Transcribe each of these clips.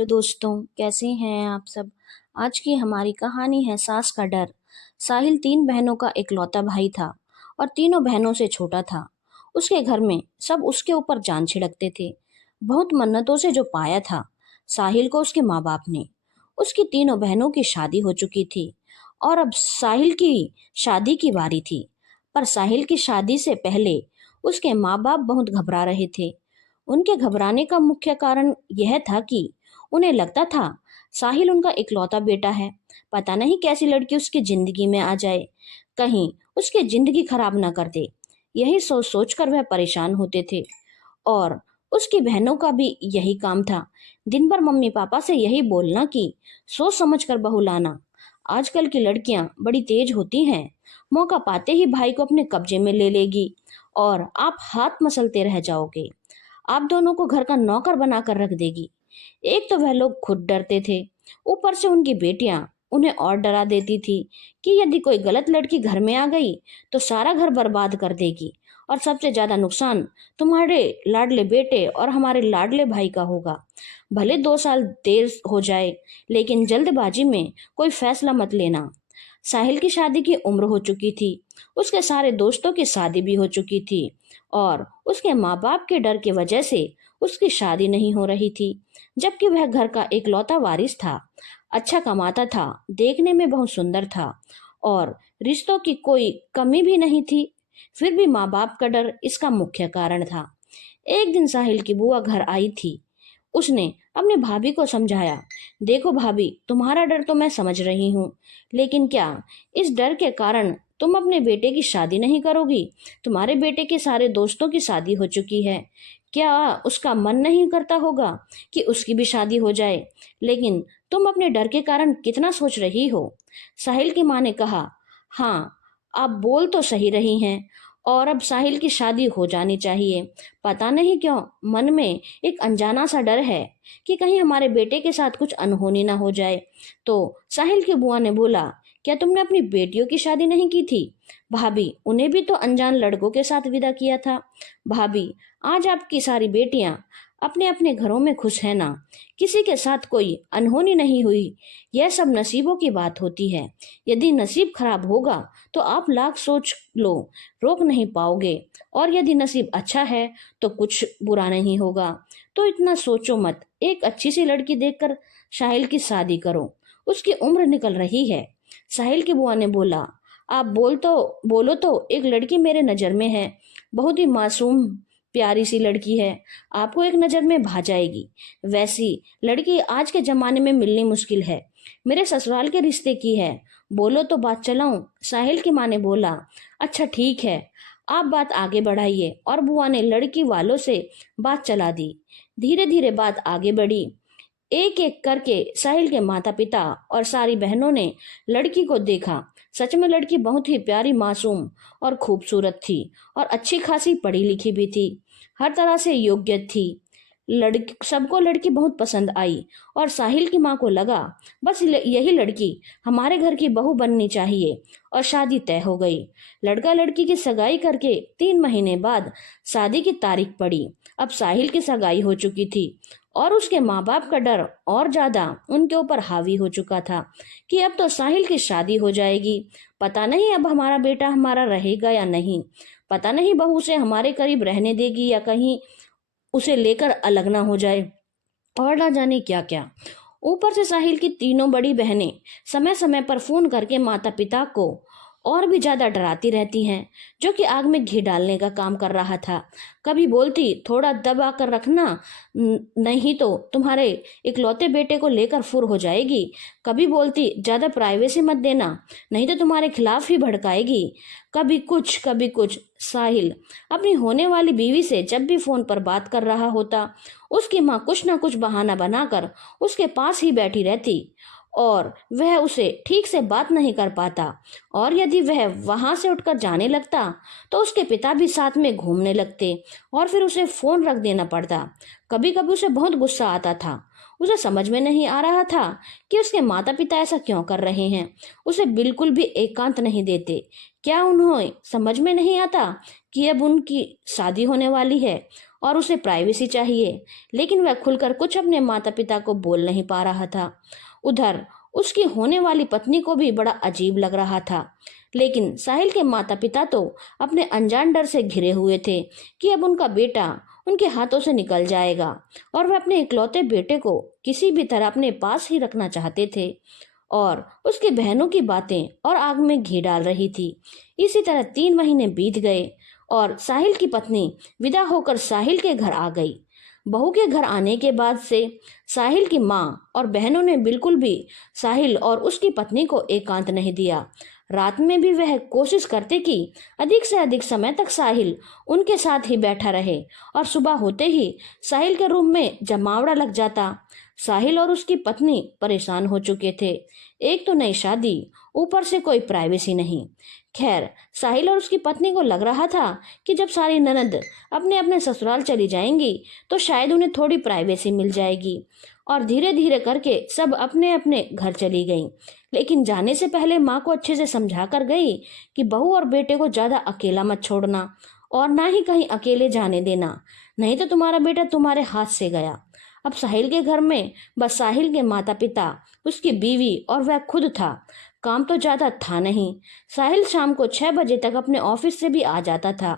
Hello दोस्तों, कैसे हैं आप सब। आज की हमारी कहानी है सास का डर। साहिल 3 बहनों का इकलौता भाई था और तीनों बहनों से छोटा था। उसके घर में सब उसके ऊपर जान छिड़कते थे। बहुत मन्नतों से जो पाया था साहिल को उसके माँ बाप ने। उसकी तीनों बहनों की शादी हो चुकी थी और अब साहिल की शादी की बारी थी। पर साहिल की शादी से पहले उसके माँ बाप बहुत घबरा रहे थे। उनके घबराने का मुख्य कारण यह था कि उन्हें लगता था साहिल उनका इकलौता बेटा है। पता नहीं कैसी लड़की उसकी जिंदगी में आ जाए, कहीं उसकी जिंदगी खराब ना कर दे। यही सोच सोच कर वह परेशान होते थे और उसकी बहनों का भी यही काम था। दिन भर मम्मी पापा से यही बोलना कि सोच समझ कर बहू लाना। आजकल की लड़कियां बड़ी तेज होती हैं, मौका पाते ही भाई को अपने कब्जे में ले लेगी और आप हाथ मसलते रह जाओगे। आप दोनों को घर का नौकर बनाकर रख देगी। एक तो वह लोग खुद डरते थे, ऊपर से उनकी बेटियां उन्हें और डरा देती थी कि यदि कोई गलत लड़की घर में आ गई तो सारा घर बर्बाद कर देगी और सबसे ज्यादा नुकसान तुम्हारे लाडले बेटे और हमारे लाडले भाई का होगा। भले 2 साल देर हो जाए, लेकिन जल्दबाजी में कोई फैसला मत लेना। साहिल की शादी की उम्र हो चुकी थी, उसके सारे दोस्तों की शादी भी हो चुकी थी और उसके माँ बाप के डर की वजह से उसकी शादी नहीं हो रही थी। जबकि वह घर का इकलौता वारिस था, अच्छा कमाता था, देखने में बहुत सुंदर था और रिश्तों की कोई कमी भी नहीं थी। फिर भी माँ बाप का डर इसका मुख्य कारण था। एक दिन साहिल की बुआ घर आई थी। उसने अपनी भाभी को समझाया, देखो भाभी, तुम्हारा डर तो मैं समझ रही हूँ, लेकिन क्या इस डर के कारण तुम अपने बेटे की शादी नहीं करोगी? तुम्हारे बेटे के सारे दोस्तों की शादी हो चुकी है। क्या उसका मन नहीं करता होगा कि उसकी भी शादी हो जाए? लेकिन तुम अपने डर के कारण कितना सोच रही हो। साहिल की माँ ने कहा, हाँ, आप बोल तो सही रही हैं और अब साहिल की शादी हो जानी चाहिए। पता नहीं क्यों मन में एक अनजाना सा डर है कि कहीं हमारे बेटे के साथ कुछ अनहोनी ना हो जाए। तो साहिल की बुआ ने बोला, क्या तुमने अपनी बेटियों की शादी नहीं की थी? भाभी, उन्हें भी तो अनजान लड़कों के साथ विदा किया था। भाभी, आज आपकी सारी बेटियां अपने अपने घरों में खुश है ना? किसी के साथ कोई अनहोनी नहीं हुई। यह सब नसीबों की बात होती है। यदि नसीब खराब होगा तो आप लाख सोच लो, रोक नहीं पाओगे, और यदि नसीब अच्छा है तो कुछ बुरा नहीं होगा। तो इतना सोचो मत, एक अच्छी सी लड़की देखकर साहिल की शादी करो, उसकी उम्र निकल रही है। साहिल की बुआ ने बोला, आप बोलो तो एक लड़की मेरे नजर में है, बहुत ही मासूम प्यारी सी लड़की है, आपको एक नजर में भा जाएगी। वैसी लड़की आज के जमाने में मिलनी मुश्किल है। मेरे ससुराल के रिश्ते की है, बोलो तो बात चलाऊं? साहिल की माँ ने बोला, अच्छा ठीक है, आप बात आगे बढ़ाइए। और बुआ ने लड़की वालों से बात चला दी। धीरे धीरे बात आगे बढ़ी। एक एक करके साहिल के माता पिता और सारी बहनों ने लड़की को देखा। सच में लड़की बहुत ही प्यारी, मासूम और खूबसूरत थी और अच्छी खासी पढ़ी लिखी भी थी, हर तरह से योग्य थी। लड़की सबको लड़की बहुत पसंद आई और साहिल की माँ को लगा बस यही लड़की हमारे घर की बहू बननी चाहिए और शादी तय हो गई। लड़का लड़की की सगाई करके 3 महीने बाद शादी की तारीख पड़ी। अब साहिल की सगाई हो चुकी थी और उसके माँ बाप का डर और ज्यादा उनके ऊपर हावी हो चुका था कि अब तो साहिल की शादी हो जाएगी। पता नहीं अब हमारा बेटा हमारा रहेगा या नहीं, पता नहीं बहू से हमारे करीब रहने देगी या कहीं उसे लेकर अलग ना हो जाए, और ना जाने क्या क्या। ऊपर से साहिल की तीनों बड़ी बहनें समय समय पर फोन करके माता पिता को और भी ज्यादा डराती रहती हैं, जो कि आग में घी डालने का काम कर रहा था। कभी बोलती, थोड़ा दबा कर रखना, नहीं तो तुम्हारे इकलौते बेटे को लेकर फुर हो जाएगी। कभी बोलती, ज्यादा प्राइवेसी मत देना, नहीं तो तुम्हारे खिलाफ ही भड़काएगी। कभी कुछ। साहिल अपनी होने वाली बीवी से जब भी फोन पर बात कर रहा होता, उसकी माँ कुछ ना कुछ बहाना बनाकर उसके पास ही बैठी रहती और वह उसे ठीक से बात नहीं कर पाता। और यदि वह वहां से उठकर जाने लगता तो उसके पिता भी साथ में घूमने लगते और फिर उसे फोन रख देना पड़ता। कभी कभी उसे बहुत गुस्सा आता था। उसे समझ में नहीं आ रहा था कि उसके माता पिता ऐसा क्यों कर रहे हैं, उसे बिल्कुल भी एकांत नहीं देते। क्या उन्हें समझ में नहीं आता कि अब उनकी शादी होने वाली है और उसे प्राइवेसी चाहिए, लेकिन वह खुलकर कुछ अपने माता पिता को बोल नहीं पा रहा था। उधर उसकी होने वाली पत्नी को भी बड़ा अजीब लग रहा था, लेकिन साहिल के माता पिता तो अपने अनजान डर से घिरे हुए थे कि अब उनका बेटा उनके हाथों से निकल जाएगा, और वह अपने इकलौते बेटे को किसी भी तरह अपने पास ही रखना चाहते थे। और उसकी बहनों की बातें और आग में घी डाल रही थी। इसी तरह 3 महीने बीत गए और साहिल की पत्नी विदा होकर साहिल के घर आ गई। बहू के घर आने के बाद से साहिल की माँ और बहनों ने बिल्कुल भी साहिल और उसकी पत्नी को एकांत नहीं दिया। रात में भी वह कोशिश करते कि अधिक से अधिक समय तक साहिल उनके साथ ही बैठा रहे, और सुबह होते ही साहिल के रूम में जमावड़ा लग जाता। साहिल और उसकी पत्नी परेशान हो चुके थे। एक तो नई शादी, ऊपर से कोई प्राइवेसी नहीं। खैर, साहिल और उसकी पत्नी को लग रहा था कि जब सारी ननद अपने अपने ससुराल चली जाएंगी तो शायद उन्हें थोड़ी प्राइवेसी मिल जाएगी, और धीरे धीरे करके सब अपने अपने घर चली गईं। लेकिन जाने से पहले माँ को अच्छे से समझा कर गई कि बहू और बेटे को ज्यादा अकेला मत छोड़ना, और ना ही कहीं अकेले जाने देना, नहीं तो तुम्हारा बेटा तुम्हारे हाथ से गया। अब साहिल के घर में बस साहिल के माता पिता, उसकी बीवी और वह खुद था। काम तो ज्यादा था नहीं। साहिल शाम को 6 बजे तक अपने ऑफिस से भी आ जाता था।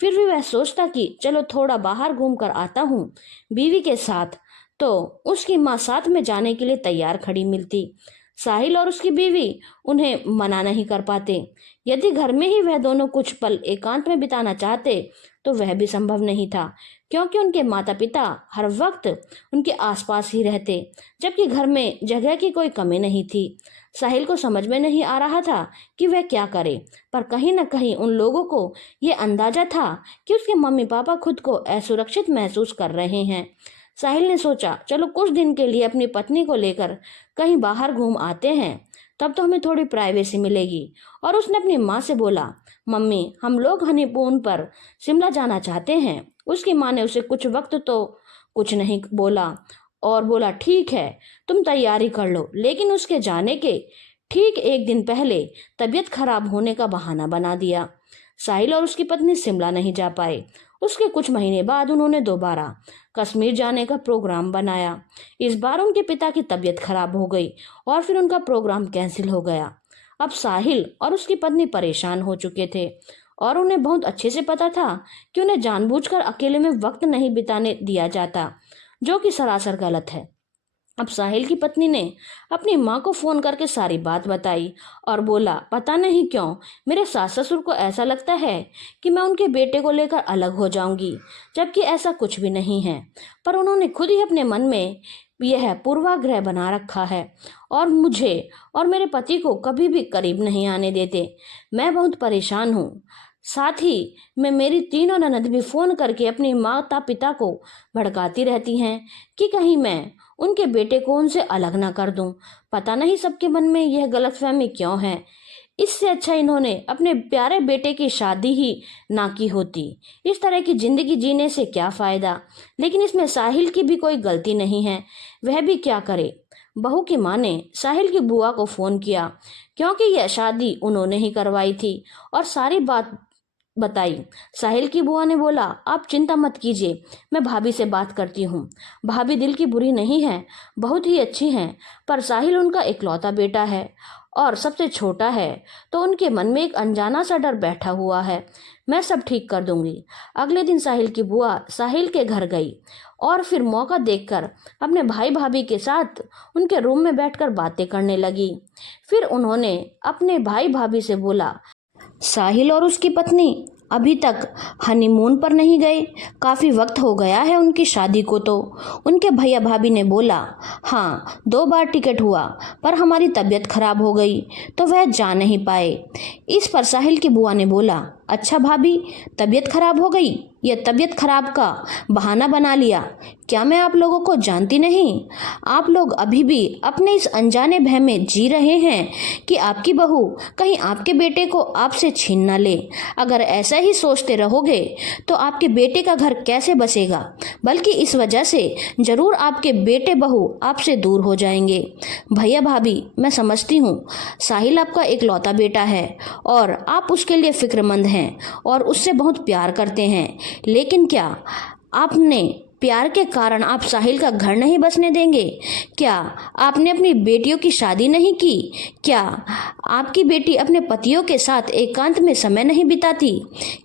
फिर भी वह सोचता कि चलो थोड़ा बाहर घूम कर आता हूँ बीवी के साथ, तो उसकी माँ साथ में जाने के लिए तैयार खड़ी मिलती। साहिल और उसकी बीवी उन्हें मना नहीं कर पाते। यदि घर में ही वह दोनों कुछ पल एकांत में बिताना चाहते तो वह भी संभव नहीं था, क्योंकि उनके माता पिता हर वक्त उनके आसपास ही रहते, जबकि घर में जगह की कोई कमी नहीं थी। साहिल को समझ में नहीं आ रहा था कि वह क्या करे, पर कहीं न कहीं उन लोगों को यह अंदाजा था कि उसके मम्मी पापा खुद को असुरक्षित महसूस कर रहे हैं। साहिल ने सोचा, चलो कुछ दिन के लिए अपनी पत्नी को लेकर कहीं बाहर घूम आते हैं, तब तो हमें थोड़ी प्राइवेसी मिलेगी। और उसने अपनी माँ से बोला, मम्मी हम लोग हनीमून पर शिमला जाना चाहते हैं। उसकी माँ ने उसे कुछ वक्त तो कुछ नहीं बोला और बोला, ठीक है तुम तैयारी कर लो। लेकिन उसके जाने के ठीक एक दिन पहले तबीयत खराब होने का बहाना बना दिया। साहिल और उसकी पत्नी शिमला नहीं जा पाए। उसके कुछ महीने बाद उन्होंने दोबारा कश्मीर जाने का प्रोग्राम बनाया। इस बार उनके पिता की तबीयत खराब हो गई और फिर उनका प्रोग्राम कैंसिल हो गया। अब साहिल और उसकी पत्नी परेशान हो चुके थे, और उन्हें बहुत अच्छे से पता था कि उन्हें जानबूझकर अकेले में वक्त नहीं बिताने दिया जाता, जो कि सरासर गलत है। अब साहिल की पत्नी ने अपनी माँ को फोन करके सारी बात बताई और बोला, पता नहीं क्यों मेरे सास ससुर को ऐसा लगता है कि मैं उनके बेटे को लेकर अलग हो जाऊंगी, जबकि ऐसा कुछ भी नहीं है। पर उन्होंने खुद ही अपने मन में यह पूर्वाग्रह बना रखा है और मुझे और मेरे पति को कभी भी करीब नहीं आने देते। मैं बहुत परेशान हूँ। साथ ही में मेरी तीनों ननद भी फोन करके अपने माता पिता को भड़काती रहती हैं कि कहीं मैं उनके बेटे को उनसे अलग ना कर दूं। पता नहीं सबके मन में यह गलतफहमी क्यों है। इससे अच्छा इन्होंने अपने प्यारे बेटे की शादी ही ना की होती। इस तरह की जिंदगी जीने से क्या फायदा। लेकिन इसमें साहिल की भी कोई गलती नहीं है, वह भी क्या करे। बहू की माँ ने साहिल की बुआ को फोन किया, क्योंकि यह शादी उन्होंने ही करवाई थी, और सारी बात बताई। साहिल की बुआ ने बोला, आप चिंता मत कीजिए, मैं भाभी से बात करती हूँ। भाभी दिल की बुरी नहीं है, बहुत ही अच्छी हैं, पर साहिल उनका इकलौता बेटा है और सबसे छोटा है, तो उनके मन में एक अनजाना सा डर बैठा हुआ है। मैं सब ठीक कर दूंगी। अगले दिन साहिल की बुआ साहिल के घर गई और फिर मौका देखकर अपने भाई भाभी के साथ उनके रूम में बैठकर बातें करने लगी। फिर उन्होंने अपने भाई भाभी से बोला, साहिल और उसकी पत्नी अभी तक हनीमून पर नहीं गए, काफी वक्त हो गया है उनकी शादी को। तो उनके भैया भाभी ने बोला, हाँ 2 बार टिकट हुआ, पर हमारी तबीयत खराब हो गई तो वह जा नहीं पाए। इस पर साहिल की बुआ ने बोला, अच्छा भाभी तबीयत खराब हो गई, यह तबीयत खराब का बहाना बना लिया। क्या मैं आप लोगों को जानती नहीं? आप लोग अभी भी अपने इस अनजाने भय में जी रहे हैं कि आपकी बहू कहीं आपके बेटे को आपसे छीन न ले। अगर ऐसा ही सोचते रहोगे तो आपके बेटे का घर कैसे बसेगा, बल्कि इस वजह से जरूर आपके बेटे बहू आपसे दूर हो जाएंगे। भैया भाभी मैं समझती हूँ, साहिल आपका इकलौता बेटा है और आप उसके लिए फिक्रमंद हैं और उससे बहुत प्यार करते हैं, लेकिन क्या आपने प्यार के कारण आप साहिल का घर नहीं बसने देंगे? क्या आपने अपनी बेटियों की शादी नहीं की? क्या आपकी बेटी अपने पतियों के साथ एकांत में समय नहीं बिताती?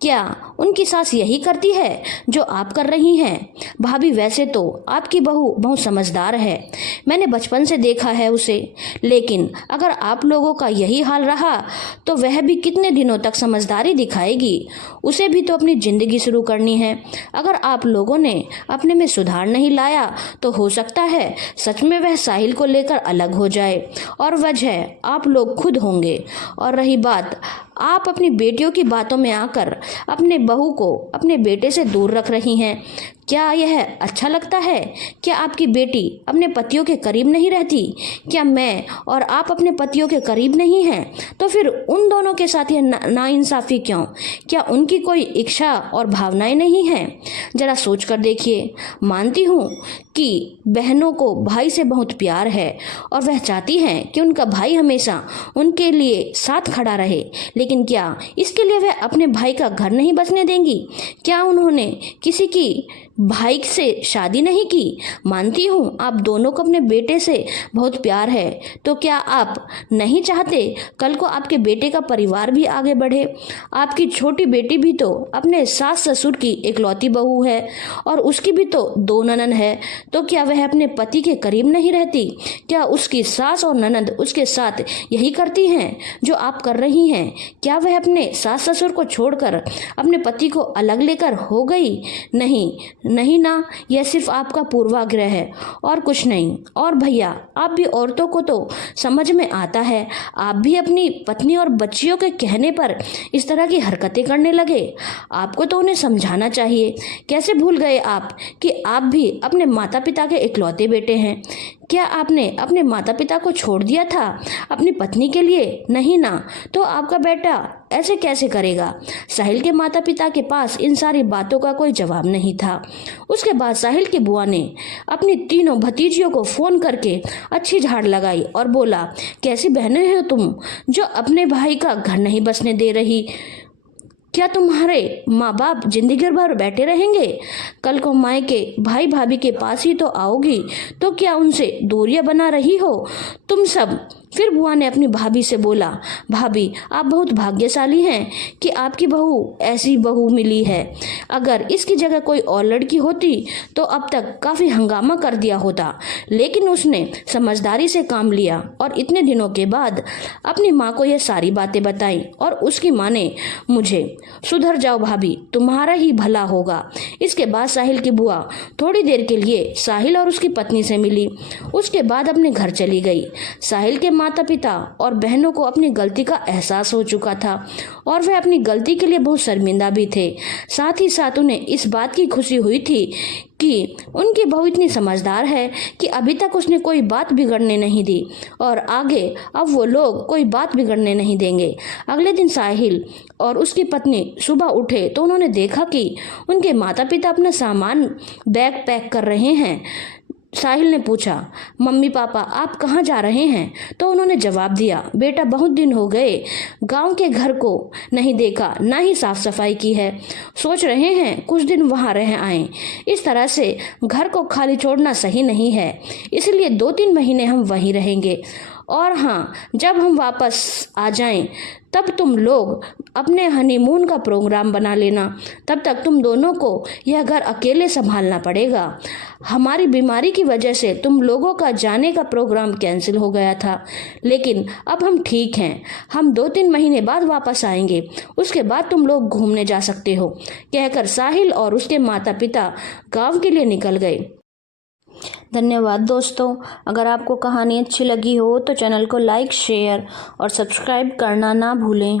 क्या उनकी सास यही करती है जो आप कर रही हैं? भाभी, वैसे तो आपकी बहू बहुत समझदार है, मैंने बचपन से देखा है उसे, लेकिन अगर आप लोगों का यही हाल रहा तो वह भी कितने दिनों तक समझदारी दिखाएगी? उसे भी तो अपनी जिंदगी शुरू करनी है। अगर आप लोगों ने अपने में सुधार नहीं लाया तो हो सकता है सच में वह साहिल को लेकर अलग हो जाए, और वजह आप लोग खुद होंगे। और रही बात, आप अपनी बेटियों की बातों में आकर अपने बहू को अपने बेटे से दूर रख रही हैं। क्या यह अच्छा लगता है? क्या आपकी बेटी अपने पतियों के करीब नहीं रहती? क्या मैं और आप अपने पतियों के करीब नहीं हैं? तो फिर उन दोनों के साथ यह नाइंसाफ़ी क्यों? क्या उनकी कोई इच्छा और भावनाएं नहीं हैं? जरा सोच कर देखिए। मानती हूँ कि बहनों को भाई से बहुत प्यार है और वह चाहती हैं कि उनका भाई हमेशा उनके लिए साथ खड़ा रहे, लेकिन क्या इसके लिए वह अपने भाई का घर नहीं बसने देंगी? क्या उन्होंने किसी की भाई से शादी नहीं की? मानती हूँ आप दोनों को अपने बेटे से बहुत प्यार है, तो क्या आप नहीं चाहते कल को आपके बेटे का परिवार भी आगे बढ़े? आपकी छोटी बेटी भी तो अपने सास ससुर की इकलौती बहू है और उसकी भी तो 2 ननद है, तो क्या वह अपने पति के करीब नहीं रहती? क्या उसकी सास और ननद उसके साथ यही करती हैं जो आप कर रही हैं? क्या वह अपने सास ससुर को छोड़कर अपने पति को अलग लेकर हो गई? नहीं नहीं ना, यह सिर्फ आपका पूर्वाग्रह है और कुछ नहीं। और भैया, आप भी औरतों को तो समझ में आता है, आप भी अपनी पत्नी और बच्चियों के कहने पर इस तरह की हरकतें करने लगे। आपको तो उन्हें समझाना चाहिए। कैसे भूल गए आप कि आप भी अपने माता पिता के इकलौते बेटे हैं? क्या आपने अपने माता पिता को छोड़ दिया था अपनी पत्नी के लिए? नहीं ना, तो आपका बेटा ऐसे कैसे करेगा? साहिल के माता पिता के पास इन सारी बातों का कोई जवाब नहीं था। उसके बाद साहिल की बुआ ने अपनी तीनों भतीजियों को फोन करके अच्छी झाड़ लगाई और बोला, कैसी बहनें हो तुम जो अपने भाई का घर नहीं बसने दे रही? क्या तुम्हारे माँ बाप जिंदगी भर बैठे रहेंगे? कल को मायके भाई भाभी के पास ही तो आओगी, तो क्या उनसे दूरियां बना रही हो तुम सब? फिर बुआ ने अपनी भाभी से बोला, भाभी, आप बहुत भाग्यशाली हैं कि आपकी बहू ऐसी बहू मिली है। अगर इसकी जगह कोई और लड़की होती तो अब तक काफ़ी हंगामा कर दिया होता, लेकिन उसने समझदारी से काम लिया और इतने दिनों के बाद अपनी माँ को यह सारी बातें बताई और उसकी माँ ने मुझे, सुधर जाओ भाभी, तुम्हारा ही भला होगा। इसके बाद साहिल की बुआ थोड़ी देर के लिए साहिल और उसकी पत्नी से मिली, उसके बाद अपने घर चली गई। साहिल के माता पिता और बहनों को अपनी गलती का एहसास हो चुका था और वे अपनी गलती के लिए बहुत शर्मिंदा भी थे। साथ ही साथ उन्हें इस बात की खुशी हुई थी कि उनकी बहू इतनी समझदार है कि अभी तक उसने कोई बात बिगड़ने नहीं दी और आगे अब वो लोग कोई बात बिगड़ने नहीं देंगे। अगले दिन साहिल और उसकी पत्नी सुबह उठे तो उन्होंने देखा कि उनके माता पिता अपना सामान बैग पैक कर रहे हैं। साहिल ने पूछा, मम्मी पापा आप कहाँ जा रहे हैं? तो उन्होंने जवाब दिया, बेटा बहुत दिन हो गए गांव के घर को नहीं देखा, ना ही साफ सफाई की है, सोच रहे हैं कुछ दिन वहाँ रह आएं। इस तरह से घर को खाली छोड़ना सही नहीं है, इसलिए 2-3 महीने हम वहीं रहेंगे और हाँ, जब हम वापस आ जाएं तब तुम लोग अपने हनीमून का प्रोग्राम बना लेना। तब तक तुम दोनों को यह घर अकेले संभालना पड़ेगा। हमारी बीमारी की वजह से तुम लोगों का जाने का प्रोग्राम कैंसिल हो गया था, लेकिन अब हम ठीक हैं। हम 2-3 महीने बाद वापस आएंगे, उसके बाद तुम लोग घूमने जा सकते हो। कहकर साहिल और उसके माता पिता गाँव के लिए निकल गए। धन्यवाद दोस्तों। अगर आपको कहानी अच्छी लगी हो तो चैनल को लाइक, शेयर और सब्सक्राइब करना ना भूलें।